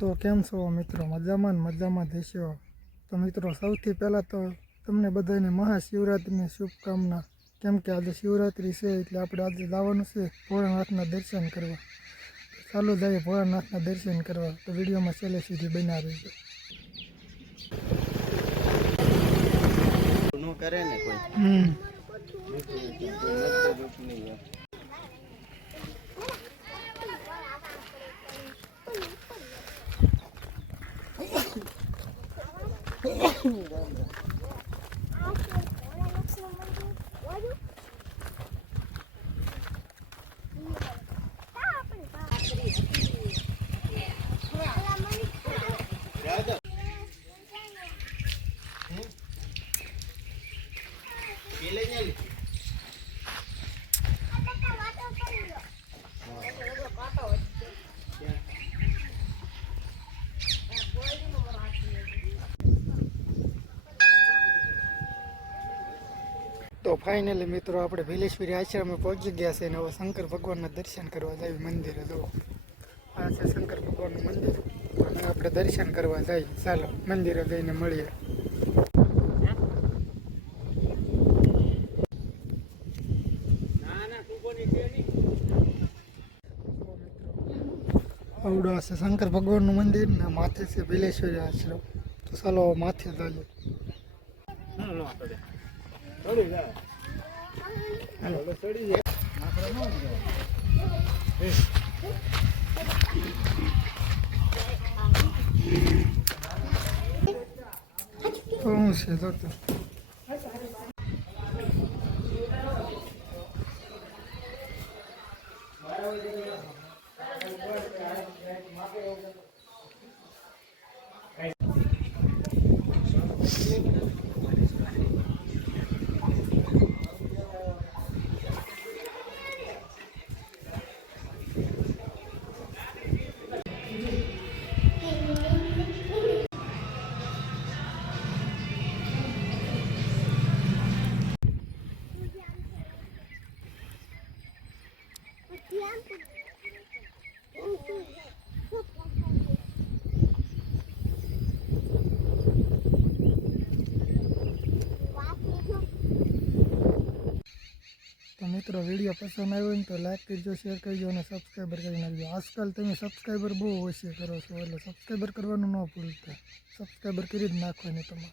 તો કેમ છો મિત્રો? મજામાં દેશો. તો મિત્રો, સૌથી પહેલાં તો તમને બધાને મહાશિવરાત્રિની શુભકામના. કેમ કે આજે શિવરાત્રિ છે એટલે આપણે આજે જવાનું છે ભોળાનાથના દર્શન કરવા. ચાલો જઈએ ભોળાનાથના દર્શન કરવા. તો વિડીયોમાં છેલ્લે સુધી બન્યા રહેજો. કરે ને કોઈ તો ફાઇનલી મિત્રો, આપણે ભીલેશ્વરી આશ્રમે પહોંચી ગયા છે અને હવે શંકર ભગવાનના દર્શન કરવા જઈએ મંદિરે. જો આ છે શંકર ભગવાનનું મંદિર અને આપણે દર્શન કરવા જઈએ. ચાલો મંદિરે જઈને મળીએ. આવડો છે શંકર ભગવાનનું મંદિર ને માથે છે ભીલેશ્વરી આશ્રમ. તો ચાલો માથે જઈએ. શું છે તો મિત્રો, વિડીયો પસંદ આવ્યો ને તો લાઈક કરજો, શેર કરજો અને સબસ્ક્રાઈબર કરી નાખજો. આજકાલ તમે સબસ્ક્રાઈબર બહુ ઓછી કરો છો એટલે સબસ્ક્રાઈબર કરવાનું ન ભૂલતા. સબસ્ક્રાઈબર કરી જ નાખવાની તમારે.